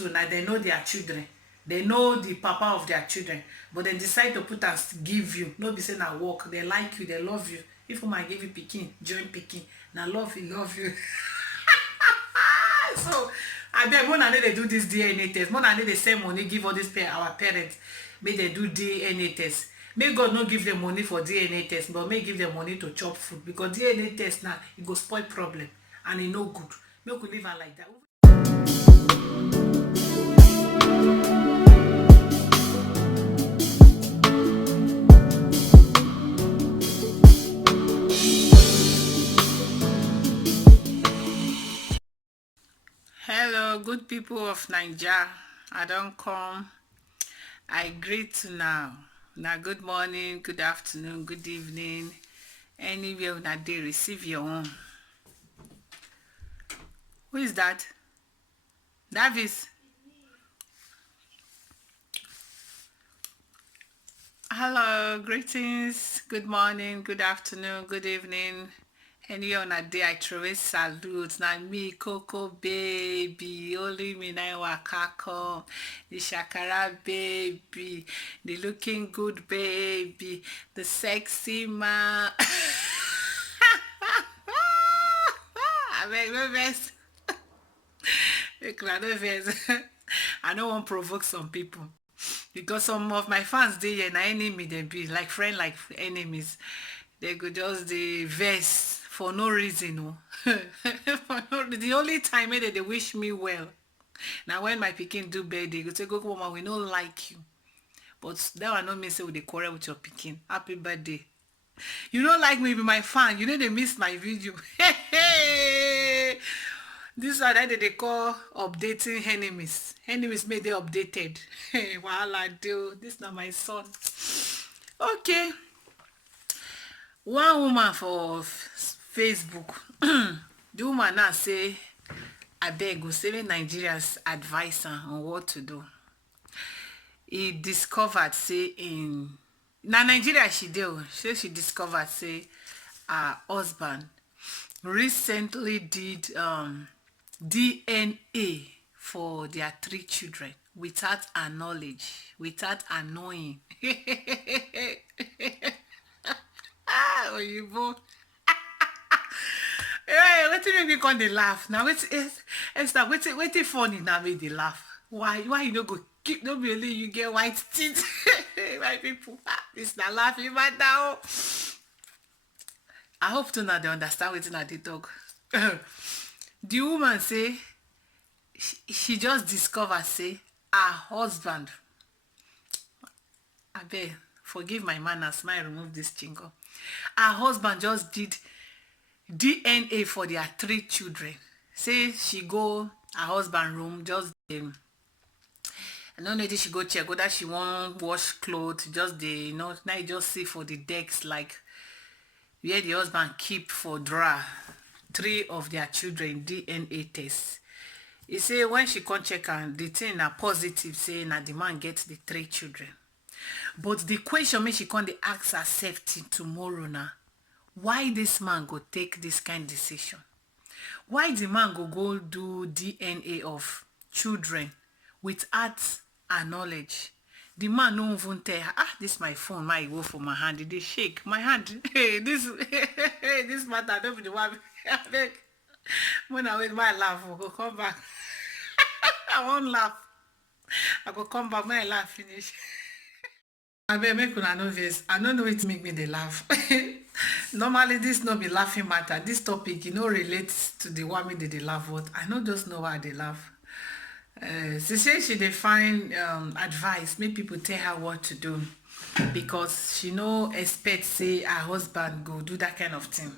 too. Now they know their children. They know the papa of their children. But they decide to put us give you. No be say na work. They like you, they love you. If woman give you pikin, join pikin. Now love you. So I bet when I know they do this DNA test, when I know they send money, give all this our parents, may they do DNA test. May God not give them money for DNA test, but may give them money to chop food because DNA test now it go spoil problem and it no good. Make we leave her like that. Hello, good people of Naija. I don't come. I greet now. Now, good morning, good afternoon, good evening. Anywhere una dey receive your own. Who is that? Davis. Hello, greetings. Good morning, good afternoon, good evening. Anywhere on a day I throw a salute. Now me, Coco baby, only me na waka come. The Shakara baby, the looking good baby, the sexy man. I beg no vex. Make una no vex. I no wan provoke some people because some of my fans dey here na enemy dem be like friend like enemies. They go just dey vex for no reason o. For no, the only time wey dem dey wish me well na when my pikin do birthday go say go mama we no like you, but that one no mean say we dey quarrel with your pikin. Happy birthday. You no like me be my fan, you no dey miss my video. This one that they call updating enemies. Enemies may they updated. Wahala do. This na my son. Okay. One woman for Facebook. The woman now say, I beg go say Nigerians advise her on what to do. He discovered say in Nigeria she do. She discovered say her husband recently did DNA for their 3 children without her knowledge, without her knowing. Oyibo. Hey, wetin make me come dey laugh? Now Esther, wetin funny now make dey laugh? Why you no go keep, no be only you get white teeth? My people, this na laughing matter o. I hope to now they understand wetin I dey talk. The woman say she just discover say her husband, abeg forgive my manners, may I remove this chingo. Her husband just did DNA for their 3 children. Say she go her husband room, just I don't know if she go check whether she want wash clothes, just the now you just see for the decks like where the husband keep for drawer 3 of their children DNA test. He say when she come check and the thing na positive, say na the man get the 3 children. But the question make she come dey ask herself till tomorrow na, why this man go take this kind decision? Why the man go do DNA of children without her knowledge? The man no even tell her, this my phone, my go for my hand, they shake my hand. Hey, this this matter don't be the one. When I wait my laugh, I go come back. I won't laugh. I go come back when I laugh finish. I bet make una know this. I don't know it make me they laugh. Normally this no be laughing matter. This topic you know relates to the one me they laugh. What I know just know why they laugh. She say she dey find advice, make people tell her what to do because she no expect say her husband go do that kind of thing.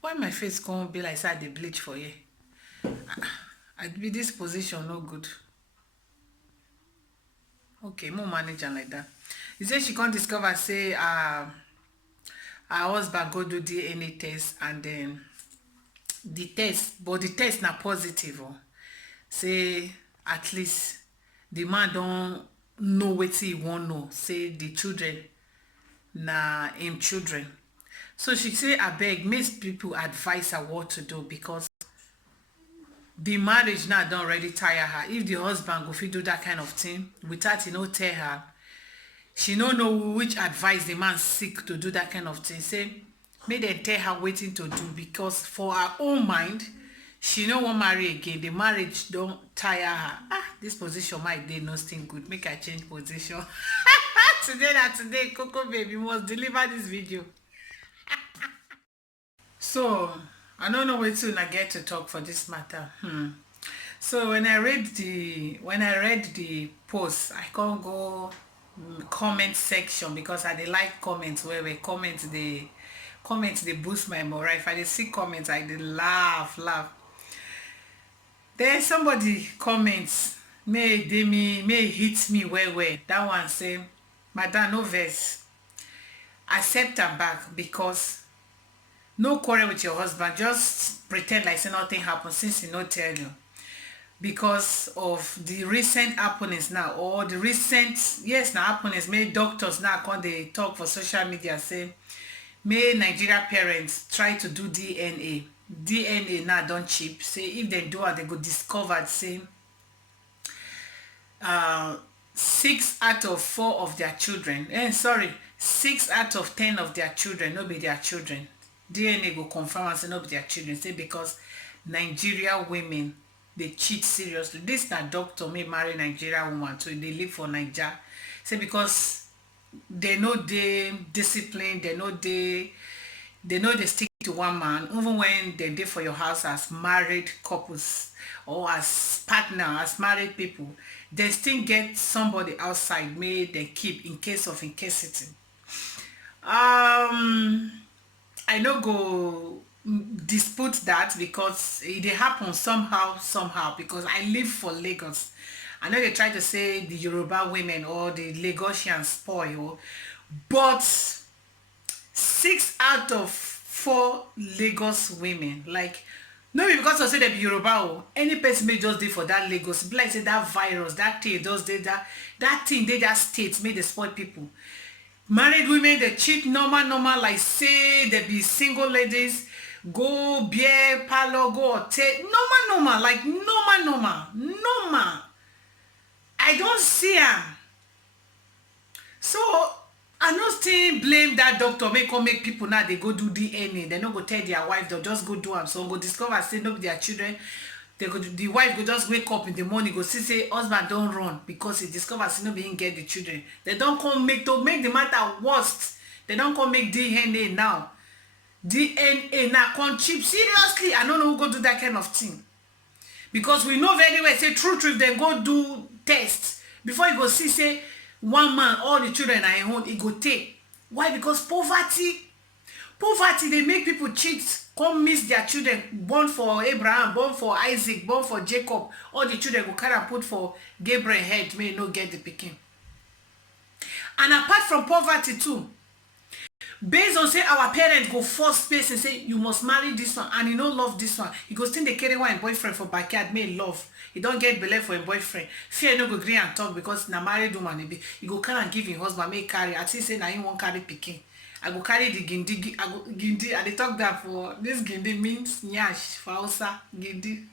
Why my face can't be like say I dey bleach for you? I be this position no good. Okay, more manager like that. He say she can't discover say her husband go do DNA test and then the test na positive. Say at least the man don't know wetin he wan know, say the children na him children. So she say abeg make people advise her what to do because the marriage now don't already tire her. If the husband go fit do that kind of thing without tell her, she no know which advice the man seek to do that kind of thing. Say make dem tell her wetin to do, because for her own mind she no wan marry again. The marriage don tire her. This position my dey no still good, make I change position. Today Coco baby must deliver this video. So I don't know wetin I get to talk for this matter. So when I read the post, I can't go comment section, because I dey like comments where comments they boost my morale. If I dey see comments, I dey laugh. Then somebody comments, may hit me well. That one say, madam, no vex, accept am back, because no quarrel with your husband, just pretend like say nothing happened since he no tell you. Because of the recent happenings now, or the recent happenings, may doctors now come they talk for social media, say may Nigeria parents try to do DNA now don't cheap. Say if they do it, they go discover, say 6 out of 4 of their children, 6 out of 10 of their children no be their children. DNA go confirm and say no be their children. Say because Nigeria women, they cheat seriously. This na doctor may marry Nigeria woman, so they live for Nigeria. Say because they know they discipline, they know they stick to one man, even when they dey for your house as married couples or as partner, as married people, they still get somebody outside may they keep in case of incasity. I no go dispute that, because it happen somehow, because I live for Lagos. I know they try to say the Yoruba women or the Lagosians spoil, but 6 out of 4 Lagos women, like, no be because of say they be Yoruba, or any person may just dey for that Lagos, be like say that virus, that thing just dey that thing dey that state, may they spoil people. Married women, they cheat normal, like say they be single ladies, go beer parlor, go hotel, normal, like normal. I don't see am. So I no still blame that doctor make people now they go do DNA. They no go tell their wife, they'll just go do am. So go discover say no be their children. The wife go just wake up in the morning, go see say husband don't run, because he discover say no be him get the children. They don't come make the matter worse. They don't come make DNA now. DNA now come cheap. Seriously, I don't know who go do that kind of thing. Because we know very well, say true, they go do test before you go see say one man all the children are in home, it go take. Why? Because poverty they make people cheat, come miss their children, born for Abraham, born for Isaac, born for Jacob. All the children go carry and put for Gabriel head, may no get the pikin. And apart from poverty too, based on say our parents go force space and say you must marry this one, and you no love this one, you go still dey carry one boyfriend for backyard, may love. He don't get belle for a boyfriend. Fear no go gree and talk, because na married woman e be. You go carry and give him husband, may carry. I think say na him won't carry pikin. I go carry the gindi. I dey talk that for this gindi means nyash for Hausa gindi.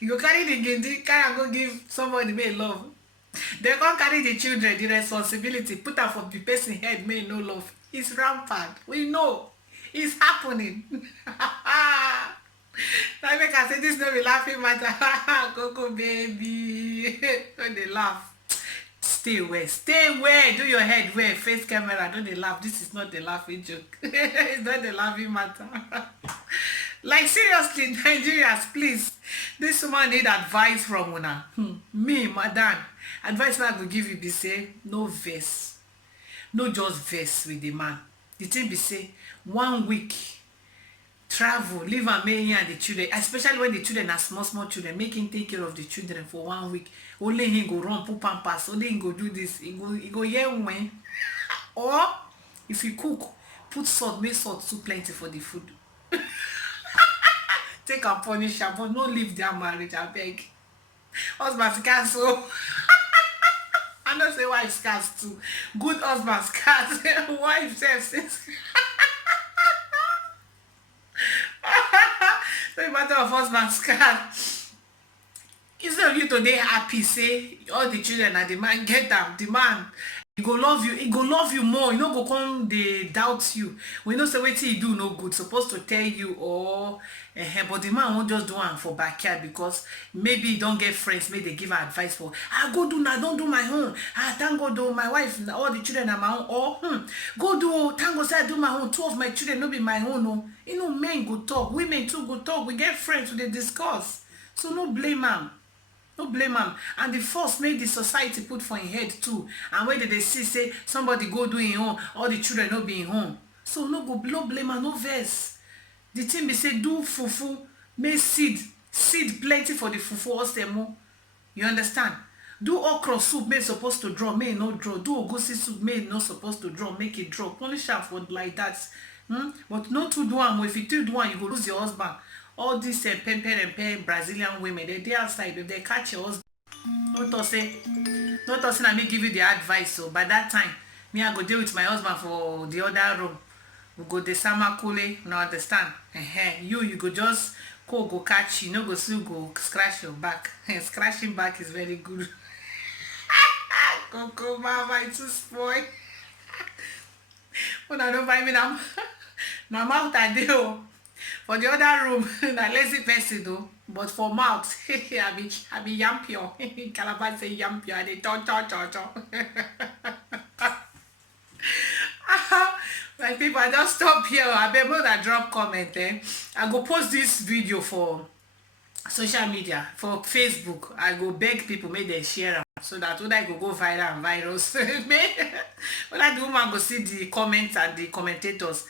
You go carry the gindi, carry and go give somebody may love. They can't carry the children, the responsibility, put am for the person head, may no love. It's rampant. We know it's happening. I make I say this no be laughing matter. Coco baby, don't they laugh? Stay well. Do your head well. Face camera. Don't they laugh? This is not the laughing joke. It's not the laughing matter. Like seriously, Nigerians, please. This woman need advice from una. Me, madam. Advice I go give you be say no vex. No just vex with the man. The thing be say 1 week travel, leave am make him and the children, especially when the children are small children, make him take care of the children for 1 week. Only him go run put pampers, only him go do this, he go hear when. Or if you cook, put salt, make salt too plenty for the food. Take and punish am, but no leave their marriage, abeg. Husband scarce so. I know say wife scarce too. Good husband scarce. Wife sef since. no matter of husband scar. Instead of you today happy say all the children and the man get them, the man he go love you more. You know go come they doubt you. We know say wetin he do no good, supposed to tell you or but the man won't just do am for backyard because maybe he don't get friends, maybe they give her advice for go do now, don't do my own. Thank God though my wife, all the children are my own. Or go do thank God say I do my own. Two of my children no be my own. No. You know men go talk, women too go talk. We get friends, we dey discuss. So no blame am. No blame am. And the force make the society put for im head too. And when they see say somebody go do im own, all the children no be im own. So no blame am, no vex. The thing be say do fufu, make seed plenty for the fufu osemo. You understand? Do okra soup, make supposed to draw, make no draw. Do ogusi soup, make no supposed to draw, make it draw. Punish am for like that. But no to do am. If you do am, you go lose your husband. All these pempe Brazilian women, they outside. If they catch your husband, no talk say na me give you the advice. So by that time, me I go deal with my husband for the other room. We go the summer kule, no understand? You go just go catch, you no go still go scratch your back. Scratching back is very good. Coco mama, it's too spoil. When I don't buy me now, now mouth I do. For the other room, na lazy person though. But for mouth, I be yampio. Calabar say yampio, and they talk. My people, I just stop here. I be able to drop comment. I go post this video for social media, for Facebook. I go beg people make them share am so that when I go viral and virus, when the woman go see the comments and the commentators.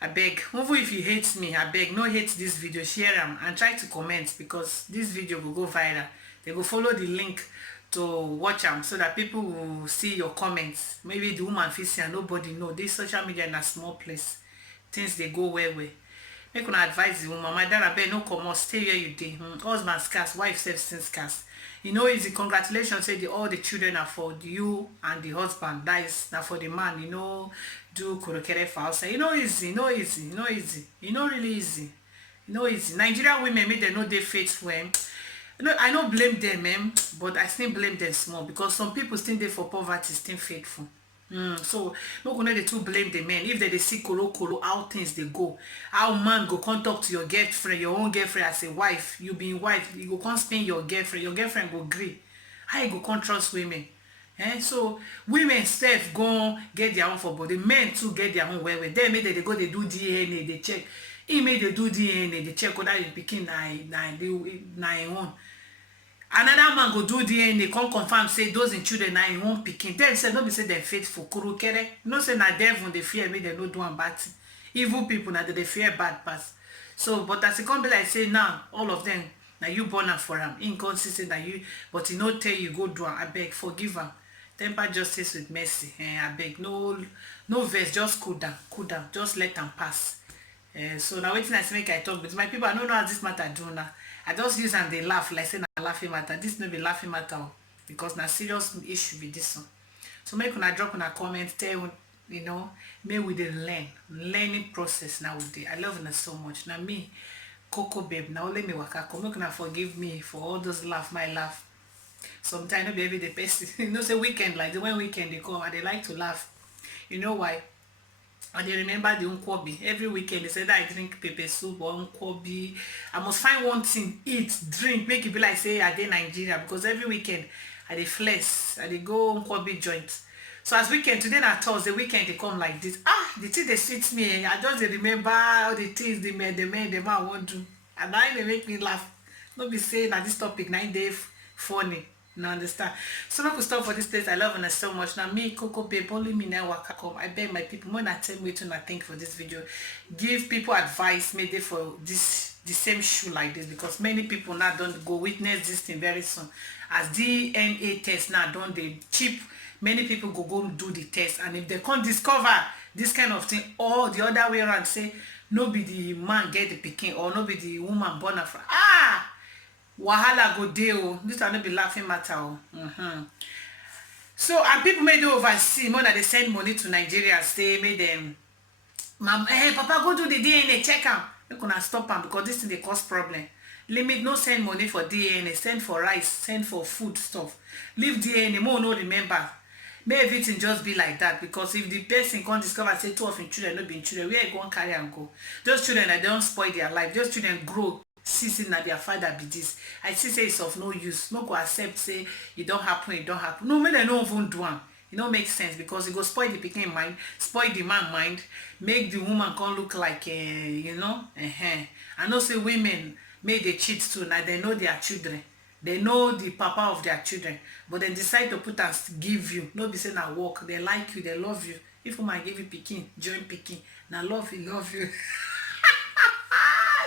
I beg, even if you hate me, I beg, no hate this video, share them and try to comment because this video will go viral. They will follow the link to watch them so that people will see your comments. Maybe the woman feels and nobody know. This social media in a small place. Things they go where. Make una advise the woman, my dad, I beg, no come on, stay where you did. Husband scarce, wife self scarce. You know, easy. Congratulations, say all the children are for you and the husband. That is now for the man, you know, do kurokere for outside. You know, easy, really easy. Nigerian women make them know they faithful. I don't blame them, but I still blame them small because some people still there for poverty, still faithful. So no go know they too blame the men. If they see kolo how things they go, how man go come talk to your girlfriend, your own girlfriend as a wife, you being wife, you go come spin your girlfriend go agree. How you go come trust women? So women self go get their own for body, men too get their own well. Then maybe they go they do DNA, they check. He made they do DNA, they check whether you picking na own. Another man go do DNA, come confirm say those in children na im own pikin. Dem say no be say dem faithful kurukere. No say na devil dey fear make dem no do am bad thing. Evil people na dey fear bad pass. So but as e come be like say now all of them na you born am for am. Im come see say na you, but e no tell you go do am. Abeg forgive am. Temper justice with mercy. Abeg no vex, just cool down, just let am pass. So now wetin I say make I talk with my people. I no know how this matter do now. I just use and they laugh like say na laughing matter. This no be laughing matter because na serious issue with this one. So make una drop una comment, tell you know, may we dey learning process now with I love una so much. Now me, Coco babe, now let me waka come. Make una forgive me for all those my laugh. Sometimes no be every day person. You know say weekend like the when weekend they come and they like to laugh. You know why? And they remember the nkwobi. Every weekend they say that I drink pepper soup or nkwobi. I must find one thing, eat, drink, make it be like say I dey Nigeria because every weekend I dey flex, I dey go nkwobi joint. So as weekend, today na Thursday, weekend they come like this. The thing they sweet me. I just remember all the things the man won't do. And now they make me laugh. Not be saying that this topic 9 days funny. No understand. So I could stop for this place. I love her so much. Now me, Coco babe, only me now waka come. I beg my people, more than 10 way to think for this video. Give people advice, maybe for this the same shoe like this, because many people now don't go witness this thing very soon. As DNA test now don't they cheap, many people go do the test, and if they can't discover this kind of thing, or the other way around, say no be the man get the pikin, or no be the woman born after. Wahala go dey. This will not be laughing matter. So and people may do oversee more than they send money to Nigeria, say make them papa go do the DNA check am. Make una stop am because this thing dey cause problem. Limit, no send money for DNA, send for rice, send for food stuff. Leave DNA, more no remember. May everything just be like that, because if the person come discover say two of im children no be im children, where e go wan carry am go? Those children that don spoil their life, those children grow see say na their father be this. I see say it's of no use. No go accept say e don happen, e don happen. No, make dem no even do am. E no make sense, because e go spoil the pikin mind, spoil the man mind, make the woman come look like I know say women make dey cheat too. Na dem know their children, they know the papa of their children, but dem decide to put am give you. No be say na work. They like you, they love you. If woman give you pikin, join pikin, na love you.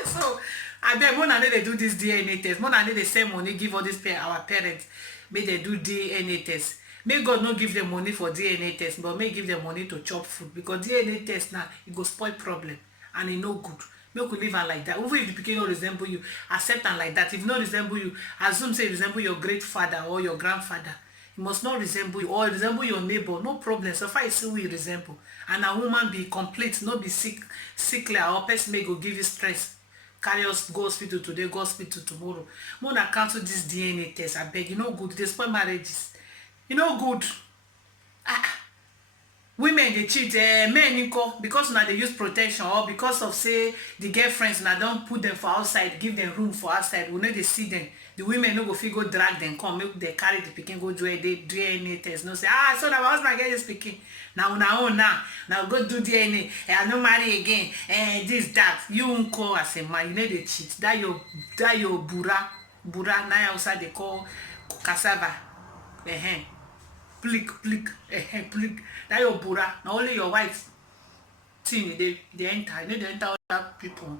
So abeg, una no dey do this DNA test. Una no dey send money give all this our parents make dem do DNA test. Make God no give them money for DNA test, but make give them money to chop food, because DNA test now e go spoil problem and e no good. Make we leave am like that. Even if the pikin no resemble you, accept am like that. If e no resemble you, assume say e resemble your great father or your grandfather. E must not resemble you, or resemble your neighbor, no problem. So far you see who e resemble, and a woman be complete, no be sickly or person may go give you stress. Carry us go hospital today, go hospital tomorrow. More than cancel this DNA test. I beg, you no good. They spoil marriages. You no good. Women dey cheat, men nko, because una dey use protection, or because of say the girlfriends una don put them for outside, give them room for outside. We no dey see them. The women no go fit go drag them come, make they carry the pikin go do DNA test. No say, so na my husband get this pikin. Na una own now go do DNA. I no marry again. This that. You nko as a man, you no dey cheat. That your bura na outside they call cassava. Plick, plick. That your bura. Now only your wife thing they enter. You need to enter other people.